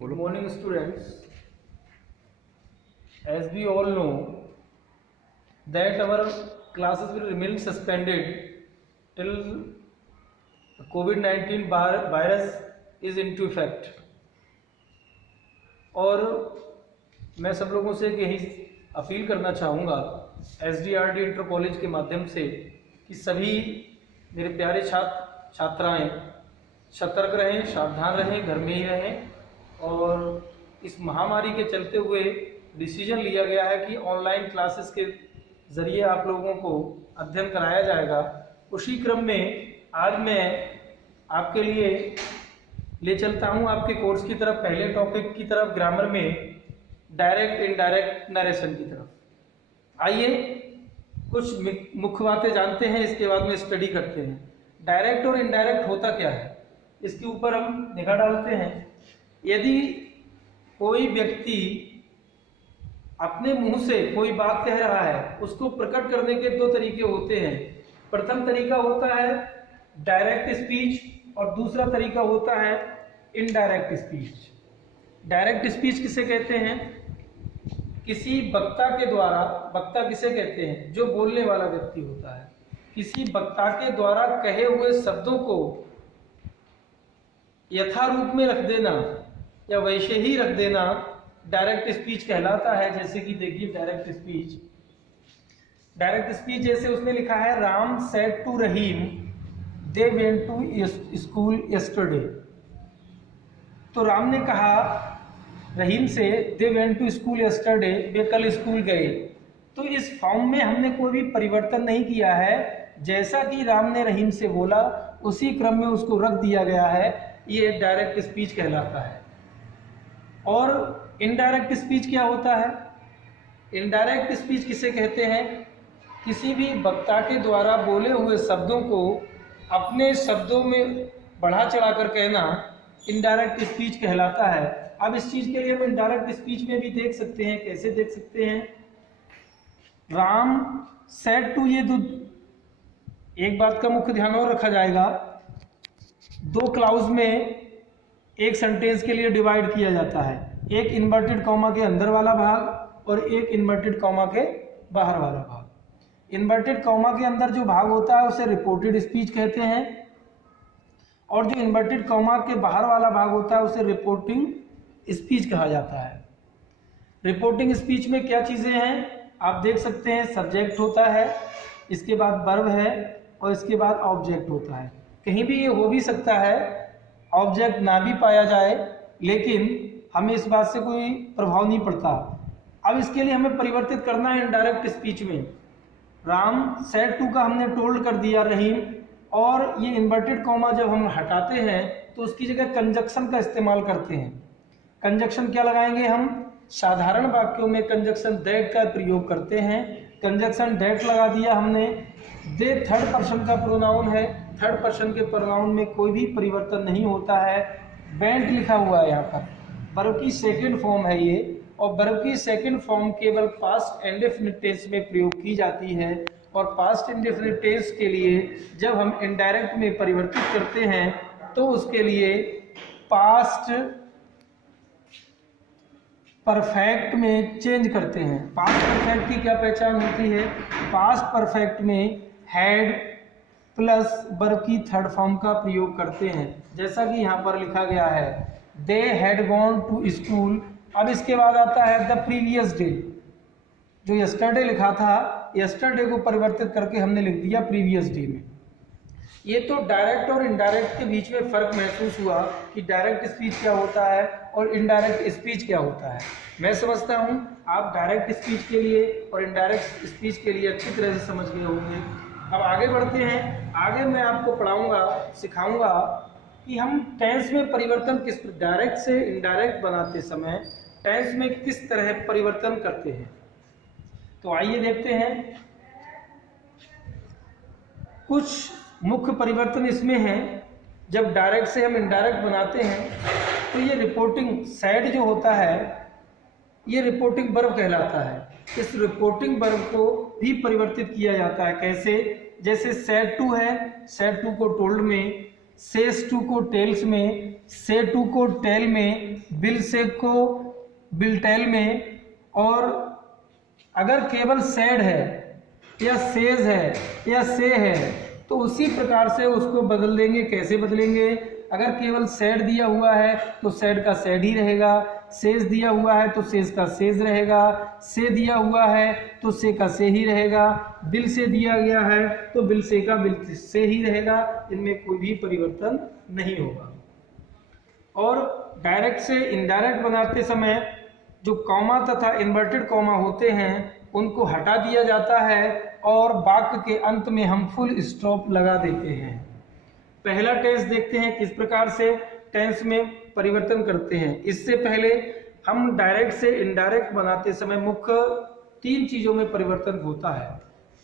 Good morning, students. As we all know that our classes will remain suspended till the COVID-19 virus is into effect. और मैं सब लोगों से यही appeal करना चाहूँगा SDRD इंटर कॉलेज के माध्यम से कि सभी मेरे प्यारे छात्राएं सतर्क रहें, सावधान रहें, घर में ही रहें। और इस महामारी के चलते हुए डिसीजन लिया गया है कि ऑनलाइन क्लासेस के ज़रिए आप लोगों को अध्ययन कराया जाएगा। उसी क्रम में आज मैं आपके लिए ले चलता हूं आपके कोर्स की तरफ, पहले टॉपिक की तरफ, ग्रामर में डायरेक्ट इनडायरेक्ट नरेशन की तरफ। आइए कुछ मुख्य बातें जानते हैं, इसके बाद में स्टडी करते हैं। डायरेक्ट और इनडायरेक्ट होता क्या है, इसके ऊपर हम निगाह डालते हैं। यदि कोई व्यक्ति अपने मुंह से कोई बात कह रहा है, उसको प्रकट करने के दो तरीके होते हैं। प्रथम तरीका होता है डायरेक्ट स्पीच और दूसरा तरीका होता है इनडायरेक्ट स्पीच। डायरेक्ट स्पीच किसे कहते हैं? किसी वक्ता के द्वारा, वक्ता किसे कहते हैं? जो बोलने वाला व्यक्ति होता है। किसी वक्ता के द्वारा कहे हुए शब्दों को यथारूप में रख देना या वैसे ही रख देना डायरेक्ट स्पीच कहलाता है। जैसे कि देखिए डायरेक्ट स्पीच जैसे उसने लिखा है, Ram said to Rahim they went to school yesterday. तो राम ने कहा रहीम से, they went to school yesterday, वे कल स्कूल गए। तो इस फॉर्म में हमने कोई भी परिवर्तन नहीं किया है। जैसा कि राम ने रहीम से बोला उसी क्रम में उसको रख दिया गया है। ये डायरेक्ट स्पीच कहलाता है। और इनडायरेक्ट स्पीच क्या होता है? इनडायरेक्ट स्पीच किसे कहते हैं? किसी भी वक्ता के द्वारा बोले हुए शब्दों को अपने शब्दों में बढ़ा चढ़ाकर कहना इनडायरेक्ट स्पीच कहलाता है। अब इस चीज के लिए हम इनडायरेक्ट स्पीच में भी देख सकते हैं। कैसे देख सकते हैं? राम सेड टू, ये दो, एक बात का मुख्य ध्यान और रखा जाएगा, दो क्लाउज में एक सेंटेंस के लिए डिवाइड किया जाता है। एक इन्वर्टेड कॉमा के अंदर वाला भाग और एक इन्वर्टेड कॉमा के बाहर वाला भाग। इन्वर्टेड कॉमा के अंदर जो भाग होता है उसे रिपोर्टेड स्पीच कहते हैं, और जो इन्वर्टेड कॉमा के बाहर वाला भाग होता है उसे रिपोर्टिंग स्पीच कहा जाता है। रिपोर्टिंग स्पीच में क्या चीज़ें हैं आप देख सकते हैं। सब्जेक्ट होता है, इसके बाद वर्ब है और इसके बाद ऑब्जेक्ट होता है। कहीं भी ये हो भी सकता है ऑब्जेक्ट ना भी पाया जाए, लेकिन हमें इस बात से कोई प्रभाव नहीं पड़ता। अब इसके लिए हमें परिवर्तित करना है इनडायरेक्ट स्पीच में। राम सेड टू का हमने टोल्ड कर दिया रहीम, और ये इन्वर्टेड कॉमा जब हम हटाते हैं तो उसकी जगह कंजक्शन का इस्तेमाल करते हैं। कंजक्शन क्या लगाएंगे हम? साधारण वाक्यों में कंजक्शन दैट का प्रयोग करते हैं। कंजक्शन दैट लगा दिया हमने। दे थर्ड पर्सन का प्रोनाउन है, थर्ड पर्सन के प्रोनाउन में कोई भी परिवर्तन नहीं होता है। वेंट लिखा हुआ है यहाँ पर, वर्ब की सेकंड फॉर्म है ये, और वर्ब की सेकंड फॉर्म केवल पास्ट इंडेफिनिट टेंस में प्रयोग की जाती है। और पास्ट इंडेफिनिट टेंस के लिए जब हम इनडायरेक्ट में परिवर्तित करते हैं तो उसके लिए पास्ट परफेक्ट में चेंज करते हैं। पास्ट परफेक्ट की क्या पहचान होती है? पास्ट परफेक्ट में हैड प्लस वर्ब की थर्ड फॉर्म का प्रयोग करते हैं, जैसा कि यहाँ पर लिखा गया है, they had gone to school. अब इसके बाद आता है द प्रीवियस डे। जो यस्टरडे लिखा था, यस्टरडे को परिवर्तित करके हमने लिख दिया प्रीवियस डे में। ये तो डायरेक्ट और इनडायरेक्ट के बीच में फ़र्क महसूस हुआ कि डायरेक्ट स्पीच क्या होता है और इनडायरेक्ट स्पीच क्या होता है। मैं समझता हूँ आप डायरेक्ट स्पीच के लिए और इनडायरेक्ट स्पीच के लिए अच्छी तरह से समझ गए होंगे। अब आगे बढ़ते हैं। आगे मैं आपको पढ़ाऊँगा, सिखाऊँगा कि हम टेंस में परिवर्तन किस, डायरेक्ट से इनडायरेक्ट बनाते समय टेंस में किस तरह परिवर्तन करते हैं। तो आइए देखते हैं। कुछ मुख्य परिवर्तन इसमें हैं। जब डायरेक्ट से हम इनडायरेक्ट बनाते हैं तो ये रिपोर्टिंग सेड जो होता है ये रिपोर्टिंग वर्ब कहलाता है। इस रिपोर्टिंग वर्ब को भी परिवर्तित किया जाता है। कैसे? जैसे सेड टू है, सेड टू को टोल्ड में, सेज टू को टेल्स में, से टू को टेल में, बिल से को बिल टेल में, और अगर केवल सेड है या सेज है या से है तो उसी प्रकार से उसको बदल देंगे। कैसे बदलेंगे? अगर केवल सेड दिया हुआ है तो सेड का सेड ही रहेगा, सेज दिया हुआ है तो सेज का सेज रहेगा, से दिया हुआ है तो से का से ही रहेगा, बिल से दिया गया है तो बिल से का बिल से ही रहेगा। इनमें कोई भी परिवर्तन नहीं होगा। और डायरेक्ट से इनडायरेक्ट बनाते समय जो कॉमा तथा इन्वर्टेड कॉमा होते हैं उनको हटा दिया जाता है और वाक्य के अंत में हम फुल स्टॉप लगा देते हैं। पहला टेंस देखते हैं किस प्रकार से टेंस में परिवर्तन करते हैं। इससे पहले हम डायरेक्ट से इनडायरेक्ट बनाते समय मुख्य 3 चीज़ों में परिवर्तन होता है।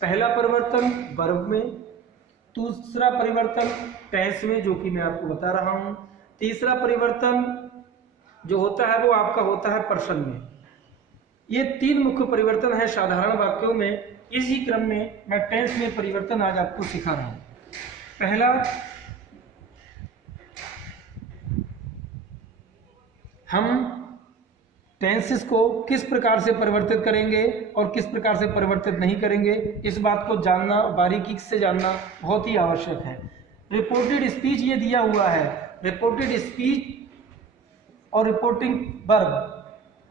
पहला परिवर्तन वर्ब में, दूसरा परिवर्तन टेंस में जो कि मैं आपको बता रहा हूँ, तीसरा परिवर्तन जो होता है वो आपका होता है पर्सन में। ये 3 मुख्य परिवर्तन है साधारण वाक्यों में। इसी क्रम में मैं टेंस में परिवर्तन आज आपको सिखा रहा हूँ। पहला, हम टेंसेस को किस प्रकार से परिवर्तित करेंगे और किस प्रकार से परिवर्तित नहीं करेंगे, इस बात को जानना, बारीकी से जानना बहुत ही आवश्यक है। रिपोर्टेड स्पीच ये दिया हुआ है, रिपोर्टेड स्पीच और रिपोर्टिंग वर्ब।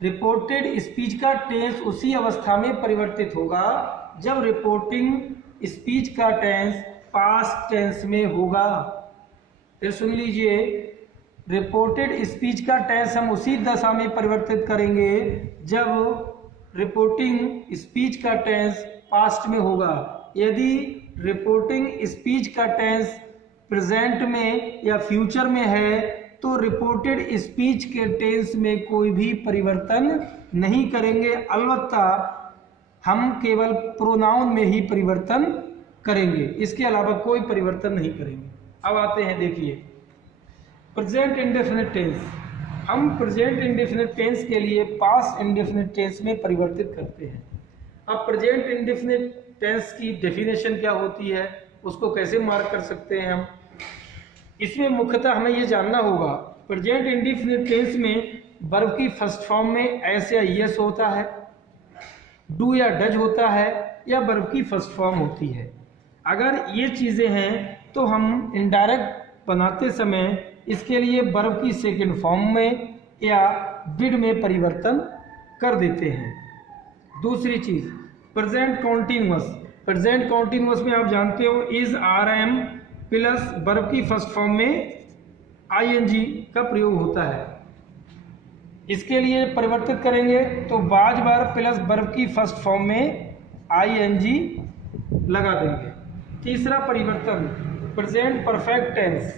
रिपोर्टेड स्पीच का टेंस उसी अवस्था में परिवर्तित होगा जब रिपोर्टिंग स्पीच का टेंस पास्ट टेंस में होगा। फिर सुन लीजिए, रिपोर्टेड स्पीच का टेंस हम उसी दशा में परिवर्तित करेंगे जब रिपोर्टिंग स्पीच का टेंस पास्ट में होगा। यदि रिपोर्टिंग स्पीच का टेंस प्रेजेंट में या फ्यूचर में है तो रिपोर्टेड स्पीच के टेंस में कोई भी परिवर्तन नहीं करेंगे, अलबत्ता हम केवल प्रोनाउन में ही परिवर्तन करेंगे, इसके अलावा कोई परिवर्तन नहीं करेंगे। अब आते हैं, देखिए प्रेजेंट इंडेफिनिट टेंस। हम प्रेजेंट इंडेफिनिट टेंस के लिए पास्ट इंडेफिनिट टेंस में परिवर्तित करते हैं। अब प्रेजेंट इंडेफिनिट टेंस की डेफिनेशन क्या होती है, उसको कैसे मार्क कर सकते हैं हम, इसमें मुख्यतः हमें ये जानना होगा। प्रेजेंट इंडेफिनिट टेंस में वर्ब की फर्स्ट फॉर्म में एस या यस होता है, डू या डज होता है, या वर्ब की फर्स्ट फॉर्म होती है। अगर ये चीज़ें हैं तो हम इनडायरेक्ट बनाते समय इसके लिए वर्ब की सेकंड फॉर्म में या डिड में परिवर्तन कर देते हैं। दूसरी चीज़, प्रेजेंट कॉन्टिन्यूअस। प्रेजेंट कॉन्टिन्यूअस में आप जानते हो is are am plus verb की फर्स्ट फॉर्म में आईएनजी का प्रयोग होता है। इसके लिए परिवर्तित करेंगे तो वाज वर्ब प्लस वर्ब की फर्स्ट फॉर्म में आईएनजी लगा देंगे। तीसरा परिवर्तन present perfect tense.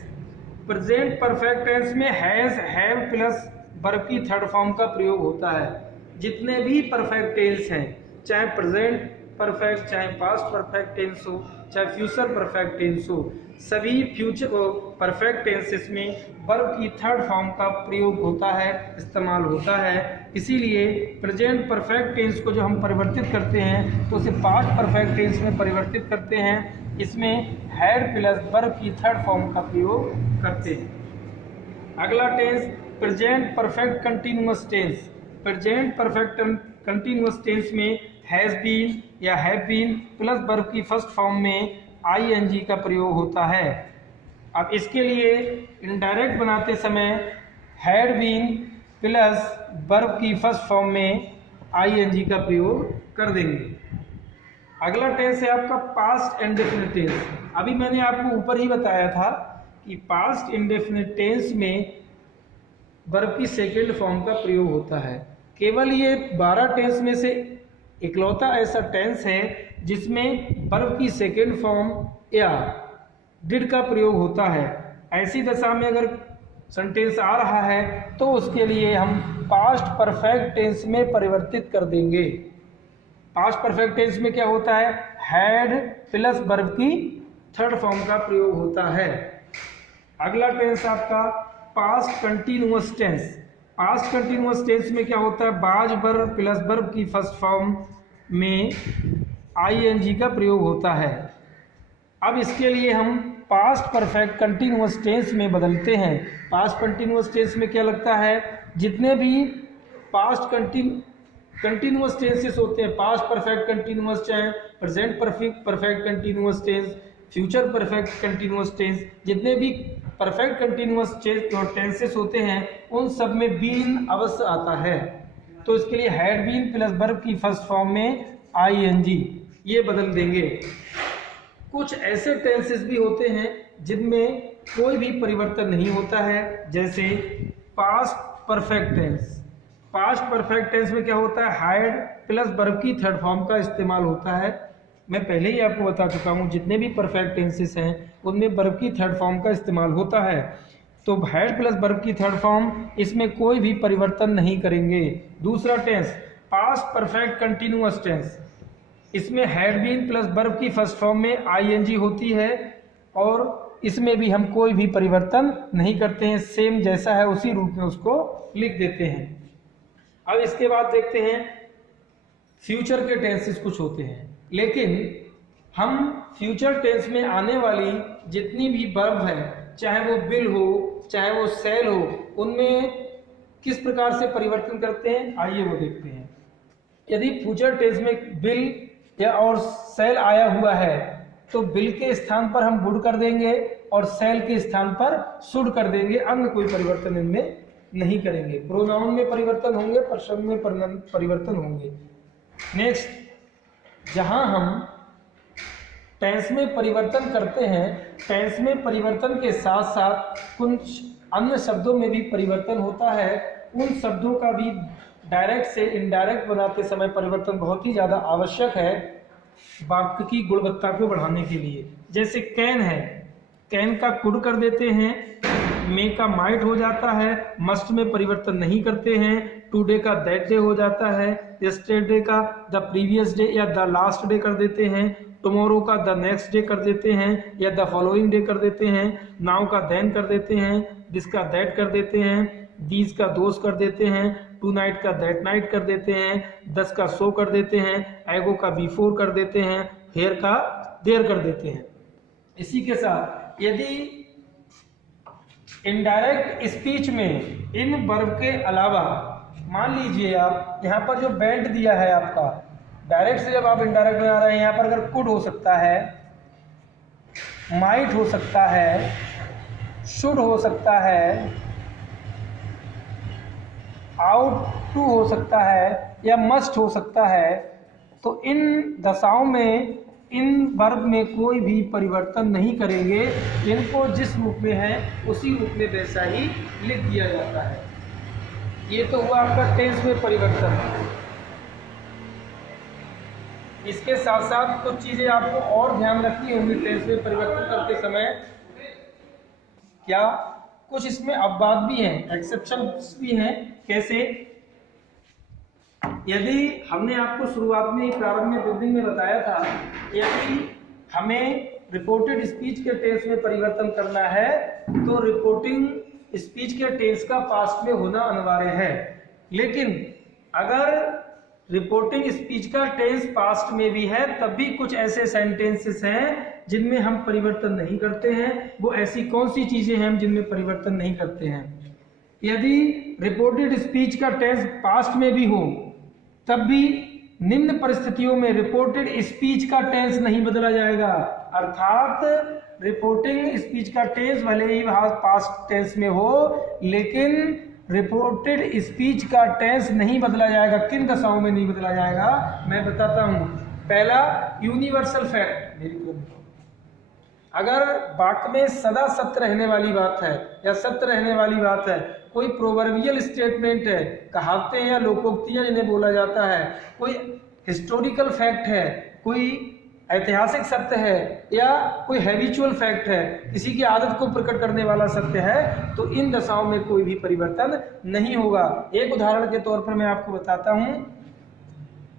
Present perfect tense में हैज हैव प्लस वर्ब की थर्ड फॉर्म का प्रयोग होता है। जितने भी परफेक्ट टेंस हैं, चाहे प्रेजेंट परफेक्ट, चाहे पास्ट परफेक्ट टेंस हो, चाहे फ्यूचर परफेक्ट टेंस हो, सभी फ्यूचर परफेक्ट टेंसेस में वर्ब की थर्ड फॉर्म का प्रयोग होता है, इस्तेमाल होता है। इसीलिए प्रेजेंट परफेक्ट टेंस को जो हम परिवर्तित करते हैं तो उसे पास्ट परफेक्ट टेंस में परिवर्तित करते हैं। इसमें हैड प्लस वर्ब की थर्ड फॉर्म का प्रयोग करते हैं। अगला tense present perfect continuous tense. Present perfect continuous tense में हैज बीन या हैव बीन प्लस वर्ब की फर्स्ट फॉर्म में आईएनजी का प्रयोग होता है। अब इसके लिए इनडायरेक्ट बनाते समय हैड बीन प्लस वर्ब की फर्स्ट फॉर्म में आईएनजी का प्रयोग कर देंगे। अगला टेंस है आपका पास्ट इंडेफिनिट टेंस। अभी मैंने आपको ऊपर ही बताया था कि पास्ट इंडेफिनिट टेंस में वर्ब की सेकेंड फॉर्म का प्रयोग होता है। केवल ये 12 टेंस में से इकलौता ऐसा टेंस है जिसमें वर्ब की सेकेंड फॉर्म या डिड का प्रयोग होता है। ऐसी दशा में अगर सेंटेंस आ रहा है तो उसके लिए हम पास्ट परफेक्ट टेंस में परिवर्तित कर देंगे। पास्ट परफेक्ट टेंस में क्या होता है, हैड प्लस वर्ब की थर्ड फॉर्म का प्रयोग होता है। अगला टेंस आपका past continuous tense. Past continuous tense में क्या होता है, बाज वर्ब प्लस वर्ब की फर्स्ट फॉर्म में आईएनजी का प्रयोग होता है। अब इसके लिए हम पास्ट परफेक्ट कंटिन्यूअस टेंस में बदलते हैं। पास्ट कंटिन्यूअस टेंस में क्या लगता है, जितने भी पास्ट कंटिन्यूअस टेंसेस होते हैं, past perfect continuous tense, present perfect continuous tense, future perfect continuous tense, जितने भी परफेक्ट कंटिन्यूअस टेंसेस होते हैं उन सब में बीन अवश्य आता है। तो इसके लिए हैड बीन प्लस वर्ब की फर्स्ट फॉर्म में आईएनजी ये बदल देंगे। कुछ ऐसे टेंसेस भी होते हैं जिनमें कोई भी परिवर्तन नहीं होता है, जैसे past perfect tense. Past perfect tense में क्या होता है, हैड प्लस वर्ब की थर्ड फॉर्म का इस्तेमाल होता है। मैं पहले ही आपको बता चुका हूँ जितने भी परफेक्ट टेंसेस हैं उनमें वर्ब की थर्ड फॉर्म का इस्तेमाल होता है। तो हैड प्लस वर्ब की थर्ड फॉर्म, इसमें कोई भी परिवर्तन नहीं करेंगे। दूसरा tense past perfect continuous tense, इसमें हैड बीन प्लस वर्ब की फर्स्ट फॉर्म में आईएनजी होती है और इसमें भी हम कोई भी परिवर्तन नहीं करते हैं, सेम जैसा है उसी रूप में उसको लिख देते हैं। अब इसके बाद देखते हैं फ्यूचर के टेंसेस कुछ होते हैं, लेकिन हम फ्यूचर टेंस में आने वाली जितनी भी वर्ब है, चाहे वो विल हो चाहे वो सेल हो, उनमें किस प्रकार से परिवर्तन करते हैं आइए वो देखते हैं। यदि फ्यूचर टेंस में विल या और सेल आया हुआ है तो विल के स्थान पर हम वुड कर देंगे और सेल के स्थान पर शुड कर देंगे, अन्य कोई परिवर्तन इनमें नहीं करेंगे। प्रोनाउन में परिवर्तन होंगे, पर्सन में परिवर्तन होंगे। नेक्स्ट, जहां हम टेंस में परिवर्तन करते हैं, टेंस में परिवर्तन के साथ साथ कुछ अन्य शब्दों में भी परिवर्तन होता है। उन शब्दों का भी डायरेक्ट से इनडायरेक्ट बनाते समय परिवर्तन बहुत ही ज़्यादा आवश्यक है वाक्य की गुणवत्ता को बढ़ाने के लिए। जैसे कैन है, कैन का कुड कर देते हैं, मे का माइट हो जाता है, मस्ट में परिवर्तन नहीं करते हैं, टुडे का दैट डे हो जाता है, यस्टरडे का द प्रीवियस डे या द लास्ट डे कर देते हैं, टुमारो का द नेक्स्ट डे कर देते हैं या द फॉलोइंग डे कर देते हैं, नाउ का देन कर देते हैं, दिस का दैट कर देते हैं, दीज का दोस्त कर देते हैं, टू नाइट का दैट नाइट कर देते हैं, दस का सो कर देते हैं, एगो का बिफोर कर देते हैं, हेयर का देर कर देते हैं। इसी के साथ यदि इनडायरेक्ट स्पीच में इन वर्ब के अलावा मान लीजिए आप यहाँ पर जो बेल्ट दिया है आपका, डायरेक्ट से जब आप इनडायरेक्ट में आ रहे हैं, यहाँ पर अगर कुड हो सकता है, माइट हो सकता है, शुड हो सकता है, आउट टू हो सकता है या मस्ट हो सकता है, तो इन दशाओं में इन वर्ब में कोई भी परिवर्तन नहीं करेंगे। इनको जिस रूप में है उसी रूप में वैसा ही लिख दिया जाता है। ये तो हुआ आपका टेंस में परिवर्तन। इसके साथ साथ कुछ चीज़ें आपको और ध्यान रखनी होंगी टेंस में परिवर्तन करते समय। क्या कुछ इसमें अपवाद भी हैं, एक्सेप्शंस भी हैं। कैसे? यदि हमने आपको शुरुआत में प्रारंभ में बिल्डिंग में बताया था, यदि हमें रिपोर्टेड स्पीच के टेंस में परिवर्तन करना है तो रिपोर्टिंग स्पीच के टेंस का पास्ट में होना अनिवार्य है। लेकिन अगर रिपोर्टिंग स्पीच का टेंस पास्ट में भी है तब भी कुछ ऐसे सेंटेंसेस हैं जिनमें हम परिवर्तन नहीं करते हैं। वो ऐसी कौन सी चीजें हैं जिनमें परिवर्तन नहीं करते हैं? यदि रिपोर्टेड स्पीच का टेंस पास्ट में भी हो तब भी निम्न परिस्थितियों में रिपोर्टेड स्पीच का टेंस नहीं बदला जाएगा। अर्थात रिपोर्टिंग स्पीच का टेंस भले ही पास्ट टेंस में हो लेकिन रिपोर्टेड स्पीच का टेंस नहीं बदला जाएगा। किन दशाओं में नहीं बदला जाएगा मैं बताता हूं। पहला, यूनिवर्सल फैक्ट। अगर वाक्य में सदा सत्य रहने वाली बात है या सत्य रहने वाली बात है, कोई प्रोवर्बियल स्टेटमेंट है, कहावतें या लोकोक्तियां जिन्हें बोला जाता है, कोई हिस्टोरिकल फैक्ट है, कोई ऐतिहासिक सत्य है या कोई हैबिचुअल फैक्ट है, किसी की आदत को प्रकट करने वाला सत्य है, तो इन दशाओं में कोई भी परिवर्तन नहीं होगा। एक उदाहरण के तौर पर मैं आपको बताता हूं।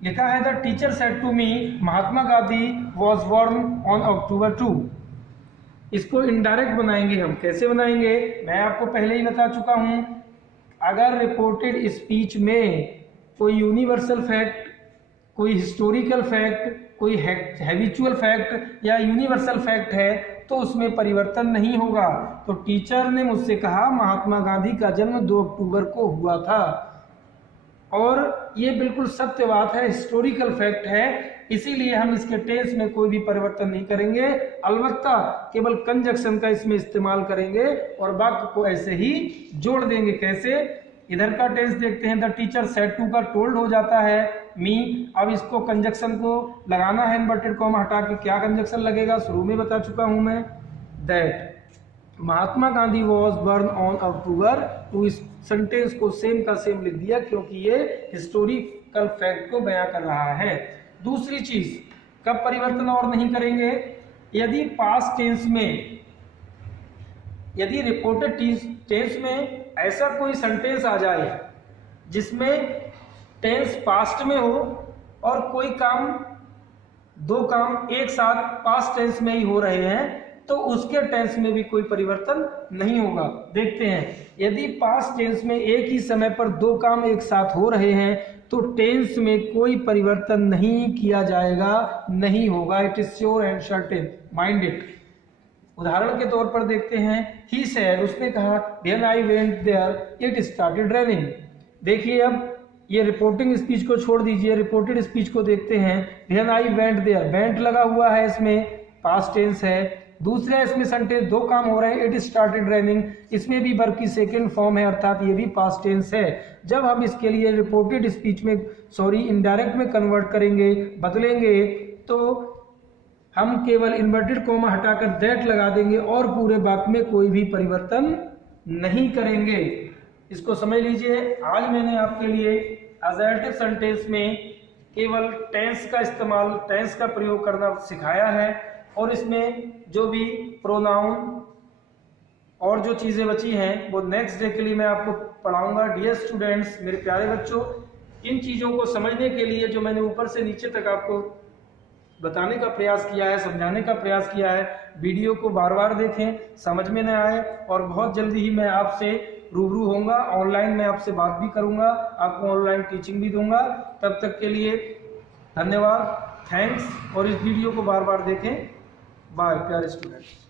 लिखा है the teacher said to me Mahatma Gandhi was born on October 2। इसको इनडायरेक्ट बनाएंगे हम। कैसे बनाएंगे मैं आपको पहले ही बता चुका हूं। अगर रिपोर्टेड स्पीच में कोई यूनिवर्सल फैक्ट, कोई हिस्टोरिकल फैक्ट, कोई हैबिचुअल फैक्ट या यूनिवर्सल फैक्ट है तो उसमें परिवर्तन नहीं होगा। तो टीचर ने मुझसे कहा महात्मा गांधी का जन्म 2 अक्टूबर को हुआ था, और ये बिल्कुल सत्य बात है, हिस्टोरिकल फैक्ट है, इसीलिए हम इसके टेंस में कोई भी परिवर्तन नहीं करेंगे, अलबत्ता केवल कंजक्शन का इसमें इस्तेमाल करेंगे और वाक्य को ऐसे ही जोड़ देंगे। कैसे? इधर का टेंस देखते हैं, द टीचर सेड टू का टोल्ड हो जाता है मी। अब इसको कंजक्शन को लगाना है, इन्वर्टेड कॉमा हटा के। क्या कंजक्शन लगेगा? शुरू में बता चुका हूं मैं, that Mahatma Gandhi was burn on October. तो इस सेंटेंस को सेम का सेम लिख दिया, क्योंकि ये हिस्टोरिकल फैक्ट को बयां कर रहा है। दूसरी चीज, कब परिवर्तन और नहीं करेंगे? यदि पास्ट टेंस में, यदि रिपोर्टेड टेंस में ऐसा कोई सेंटेंस आ जाए जिसमें टेंस पास्ट में हो और कोई काम, 2 काम एक साथ पास्ट टेंस में ही हो रहे हैं, तो उसके टेंस में भी कोई परिवर्तन नहीं होगा। देखते हैं, यदि पास्ट टेंस में एक ही समय पर 2 काम एक साथ हो रहे हैं तो टेंस में कोई परिवर्तन नहीं किया जाएगा, नहीं होगा। It is sure and certain, mind it. उदाहरण के तौर पर देखते हैं, ही सेड, उसने कहा, when I went there it started raining. देखिए, अब ये रिपोर्टिंग स्पीच को छोड़ दीजिए, रिपोर्टेड स्पीच को देखते हैं। When I went there, went लगा हुआ है, इसमें पास्ट टेंस है। दूसरा इसमें सेंटेंस 2 काम हो रहे हैं, इट स्टार्टेड रेनिंग, इसमें भी वर्ब की सेकंड फॉर्म है, अर्थात ये भी पास्ट टेंस है। जब हम इसके लिए रिपोर्टेड स्पीच में, इनडायरेक्ट में कन्वर्ट करेंगे, बदलेंगे, तो हम केवल इन्वर्टेड कॉमा हटाकर दैट लगा देंगे और पूरे वाक्य में कोई भी परिवर्तन नहीं करेंगे। इसको समझ लीजिए। आज मैंने आपके लिए असर्टिव सेंटेंस में केवल टेंस का इस्तेमाल, टेंस का प्रयोग करना सिखाया है, और इसमें जो भी प्रोनाउन और जो चीज़ें बची हैं वो नेक्स्ट डे के लिए मैं आपको पढ़ाऊंगा। डियर स्टूडेंट्स, मेरे प्यारे बच्चों, इन चीज़ों को समझने के लिए जो मैंने ऊपर से नीचे तक आपको बताने का प्रयास किया है, समझाने का प्रयास किया है, वीडियो को बार बार देखें, समझ में न आए, और बहुत जल्दी ही मैं आपसे रूबरू होऊंगा, ऑनलाइन मैं आपसे बात भी करूंगा, आपको ऑनलाइन टीचिंग भी दूंगा। तब तक के लिए धन्यवाद, थैंक्स, और इस वीडियो को बार बार देखें। बाय प्यारे स्टूडेंट्स।